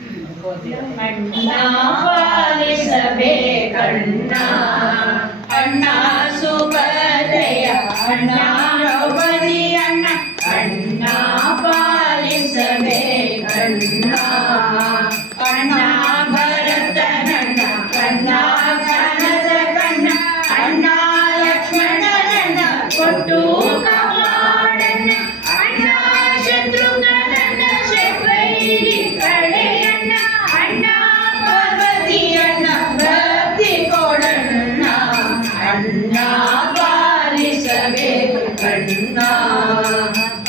ಅಣ್ಣ ಪಾಲಿಸಬೇಕಣ್ಣ ಅಣ್ಣ ಸುಭದ್ರೆಯ ಅಣ್ಣ ದ್ರೌಪದಿ ಅಣ್ಣ ಅಣ್ಣ ಪಾಲಿಸಬೇಕಣ್ಣ ಅಣ್ಣ ಭರತನಣ್ಣ ಅಣ್ಣ ಕನದ ಕಣ್ಣ ಅಣ್ಣ ಲಕ್ಷ್ಮಣನಣ್ಣ ಕೊಟ್ಟು ಕಾಪಾಡಣ್ಣ ಅಣ್ಣ ಶತ್ರುಘ್ನನಣ್ಣ ಶೆಟ್ವೈರಿ ಕಡೆಯಣ್ಣ ಅಣ್ಣ ಪಾರ್ವತಿಯಣ್ಣ ಭಕ್ತಿ ಕೊಡಣ್ಣ ಅಣ್ಣ ಪಾಲಿಸಬೇಕಣ್ಣ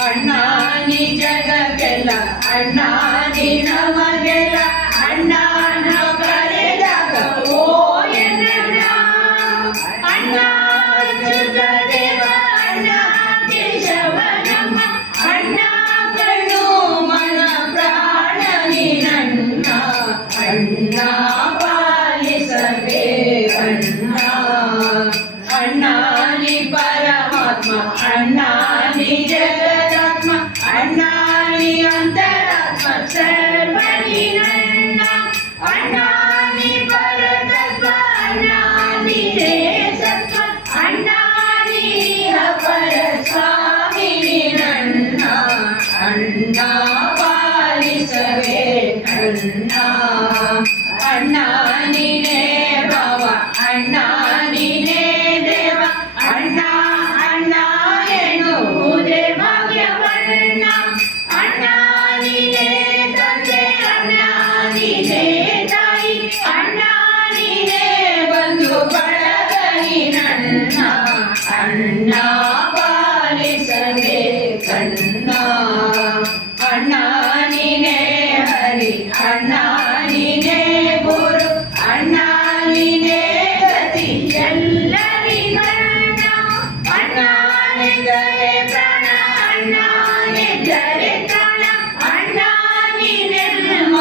ಅಣ್ಣ ನೀ ಜಗಕ್ಕೆಲ್ಲ ಅಣ್ಣ ನೀ ನಮಗೆಲ್ಲ ಅಣ್ಣ ನಾವು ಕರೆದಾಗ ಓ ಎನ್ನಣ್ಣ ಅಣ್ಣ ಅಚ್ಯುತದೇವ ಅಣ್ಣ ಕೇಶವನಮ್ಮ ಅಣ್ಣ ಕಣ್ಣು ಮನ ಪ್ರಾಣ ನೀನಣ್ಣ ಅಣ್ಣ ಪಾಲಿಸಬೇಕಣ್ಣ ಅಣ್ಣ ನೀ ಪರಮಾತ್ಮ ಅಣ್ಣ ನೀ ಜಗದಾತ್ಮ ಅಣ್ಣ ನೀ ಅಂತರಾತ್ಮ ಸರ್ವ ನೀನಣ್ಣ ಅಣ್ಣ ನೀ ಪರತತ್ವ ಅಣ್ಣ ನೀನೇ ಸತ್ವ ಅಣ್ಣ ನೀಹ ಪರ ಸ್ವಾಮಿ ನೀನಣ್ಣ ಅಣ್ಣ ಪಾಲಿಸಬೇಕಣ್ಣ ಅಣ್ಣ ನೀನೇ ಭಾವ ಅಣ್ಣ ನೀನೇ ದೇವ ಅಣ್ಣ ಅಣ್ಣ ಎನ್ನುವುದೇ ಭಾಗ್ಯವಣ್ಣ ಅಣ್ಣ ನೀನೇ ತಂದೆ ಅಣ್ಣ ನೀನೇ ತಾಯಿ ಅಣ್ಣ ನೀನೇ ಬಂಧು ಬಳಗ ನೀನಣ್ಣ ಅಣ್ಣ ಪಾಲಿಸಬೇಕಣ್ಣ ಅಣ್ಣ ನೀನೇ ಹರಿ ಅಣ್ಣ ನೀನೇ ಗುರು ಅಣ್ಣ ನೀನೇ ಗತಿ ಎಲ್ಲರಿಗಣ್ಣ ಅಣ್ಣ ಎಂದರೆ ಪ್ರಾಣ ಅಣ್ಣ ಎಂದರೆ ಪ್ರಾಣ ಅಣ್ಣ ನೀನೆಲ್ಲ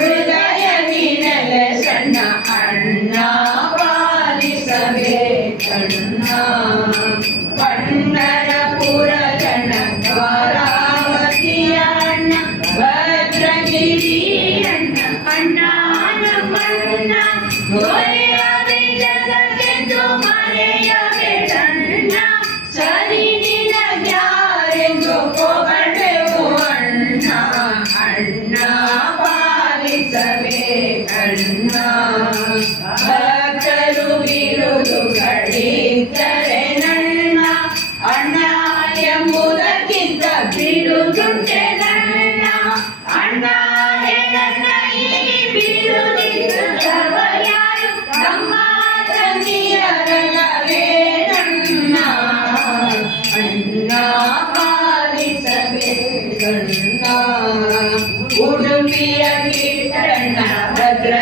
ಹೃದಯದಿ ನೆಲೆಸಣ್ಣ ಅಣ್ಣ ಪಾಲಿಸಬೇಕಣ್ಣ ಪಂಢರಪುರ ಜನ ದ್ವಾರಾವತಿಯ ಅಣ್ಣ ಭದ್ರಗಿರಿ ಅಣ್ಣ ಅಣ್ಣ ನಮ್ಮಣ್ಣ ಹೊರೆಯದೆ ಜಗಕ್ಕೆಂದು ಮರೆಯಬೇಡಣ್ಣ ಸರಿ ನಿನಗ್ಯಾರೆಂದು ಪೊಗಳೆವು ಅಣ್ಣ ಅಣ್ಣ ಪಾಲಿಸಬೇಕಣ್ಣ ಭಕ್ತರು ಬಿರುದುಗಳಿದ್ದರೆ ನನ್ನ ಅಣ್ಣ ಎಂಬುದಕ್ಕಿಂತ ಬಿಡುದುಂಟೆ ನನ್ನ ಅಣ್ಣ ಹೇಳಣ್ಣ ಈ ಬಿರುದಿದ್ದವ ಯಾರು ನಮ್ಮ ತಂಗಿಯರಲ್ಲವೇ ನನ್ನ ಅಣ್ಣ ಪಾಲಿಸಬೇಕಣ್ಣ ಉಡುಪಿಯ ಕಿಟ್ಟಣ್ಣ ಭದ್ರ